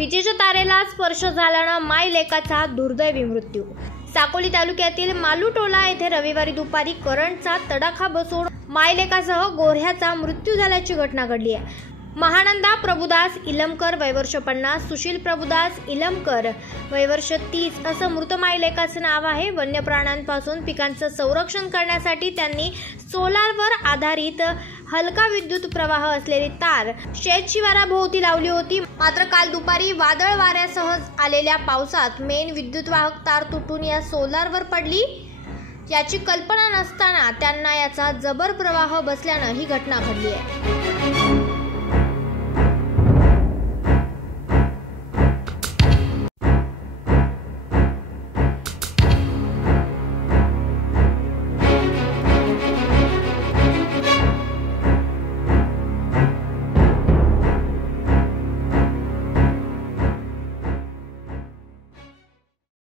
विजेच्या तारेला स्पर्श झाल्यानं माय लेकाचा दुर्दैवी मृत्यू। साकोली तालुक्यातील मालुटोला येथे रविवारी दुपारी करंटचा तडाखा बसून माय लेकासह गोऱ्ह्याचा मृत्यू झाल्याची घटना घडली आहे। महानंदा प्रभुदास इलमकर वयवर्ष 50, सुशील प्रभुदास इलमकर वयवर्ष 30 असं मृत माय लेकाचं नाव आहे। वन्य प्राण्यांपासून पिकांचं संरक्षण करण्यासाठी त्यांनी सोलारवर आधारित हलका विद्युत प्रवाह असलेली तार शेत शिवाराभोवती लावली होती। मात्र काल दुपारी वादळ वाऱ्यासह आलेल्या पावसात मेन विद्युतवाहक तार तुटून या सोलारवर पडली। याची कल्पना नसताना त्यांना याचा जबर प्रवाह बसल्यानं ही घटना घडली आहे।